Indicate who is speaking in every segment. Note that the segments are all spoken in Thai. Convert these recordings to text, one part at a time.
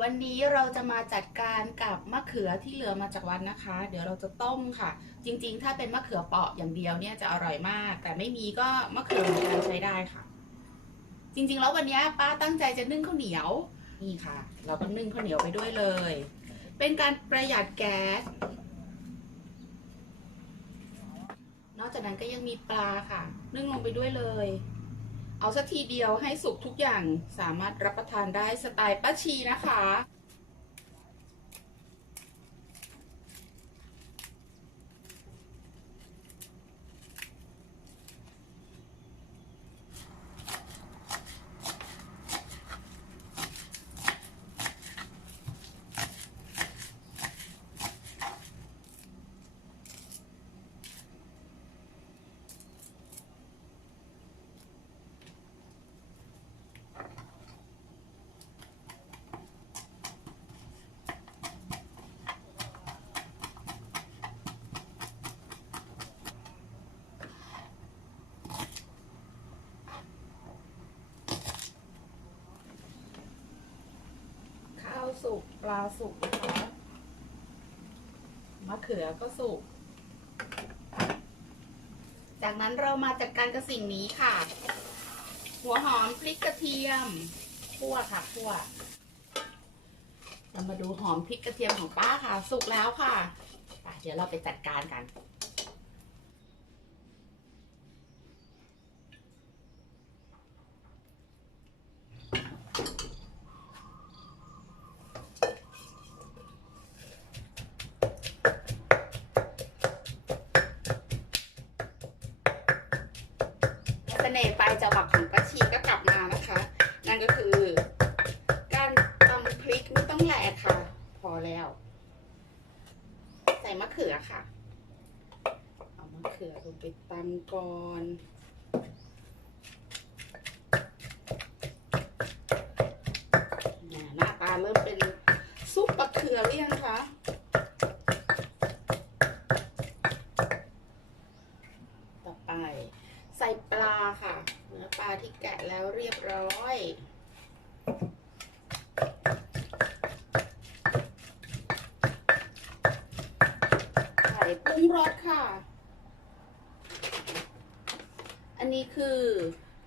Speaker 1: วันนี้เราจะมาจัดการกับมะเขือที่เหลือมาจากวันนะคะ เดี๋ยวเราจะต้มค่ะ จริงๆ ถ้าเป็นมะเขือเปาะอย่างเดียวเนี่ยจะอร่อยมาก แต่ไม่มีก็มะเขือเหมือนกันใช้ได้ค่ะ จริงๆ แล้ววันนี้ป้าตั้งใจจะนึ่งข้าวเหนียวนี่ค่ะ เราก็นึ่งข้าวเหนียวไปด้วยเลย เป็นการประหยัดแก๊สนอกจากนั้นก็ยังมีปลาค่ะ นึ่งลงไปด้วยเลย เอาสักทีเดียวให้สุกทุกอย่างสามารถรับประทานได้สไตล์ป้าชีนะคะ ข้าว สุกปลาสุกนะคะมะเขือก็สุก จากนั้นเรามาจัดการกับสิ่งนี้ค่ะ หัวหอมพริกกระเทียมคั่วค่ะคั่วเรามาดูหอมพริกกระเทียมของป้าค่ะ สุกแล้วค่ะ เดี๋ยวเราไปจัดการกัน น่ห์ปลายจังหวะของป้าชีก็กลับมานะคะ นั่นก็คือ การตำพริกไม่ต้องแหลกค่ะ พอแล้ว ใส่มะเขือค่ะ เอามะเขือลงไปตำก่อนหน้าตาเริ่มเป็นซุปมะเขือหรือยังคะ ต่อไป ใส่ปลาค่ะ เนื้อปลาที่แกะแล้วเรียบร้อยใส่ปรุงรสค่ะ อันนี้คือ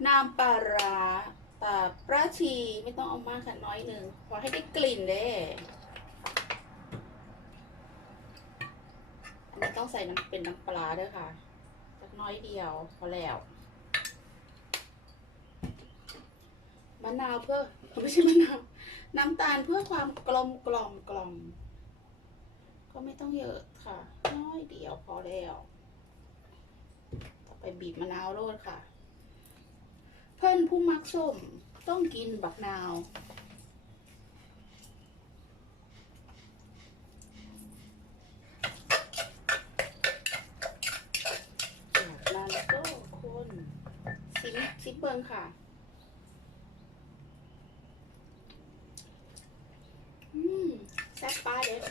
Speaker 1: น้ำปลาร้าตาปลาชีไม่ต้องเอามากค่ะน้อยหนึ่งพอให้ได้กลิ่นเด้อันนี้ต้องใส่น้ำเป็นน้ำปลาด้วยค่ะ สักน้อยเดียวพอแล้วมะนาวเพื่อไม่ใช่มะนาวน้ำตาลเพื่อความกลมกล่อมกล่อมก็ไม่ต้องเยอะค่ะ น้อยเดียวพอแล้ว ต่อไปบีบมะนาวโรดค่ะ เพื่อนผู้มักส้มต้องกินบักนาว จากนั้นก็คนซิมซิม เบิงค่ะอืมแซ่บป้าเด็ด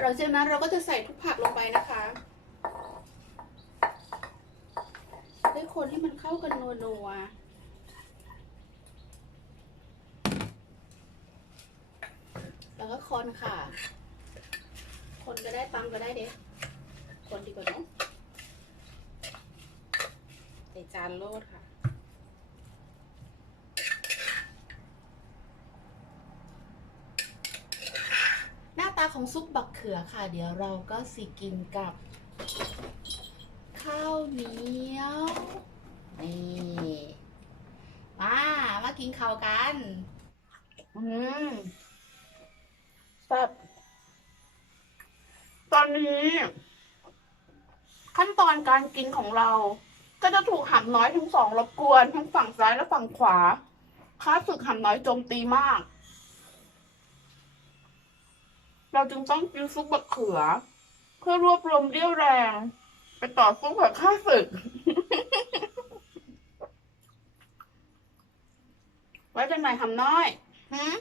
Speaker 1: หลังจากนั้นเราก็จะใส่ทุกผักลงไปนะคะด้วยคนให้มันเข้ากันนัวๆแล้วก็คนค่ะ คนก็ได้ตำก็ได้เด็ดคนดีกว่าเนอะ จานโลดค่ะ หน้าตาของซุปบักเขือค่ะ เดี๋ยวเราก็สิกินกับ ข้าวเหนียว นี่มามากินข้าวกัน อืมแซ่บตอนนี้ ขั้นตอนการกินของเรา ก็จะถูกหำน้อยทั้งสองรบกวน ทั้งฝั่งซ้ายและฝั่งขวาค้าศึกหำน้อยโจมตีมาก เราจึงต้องกินซุปบักเขือ เพื่อรวบรวมเรี่ยวแรง ไปต่อสู้กับข้าศึก ไว้จะไหนหำน้อยหืม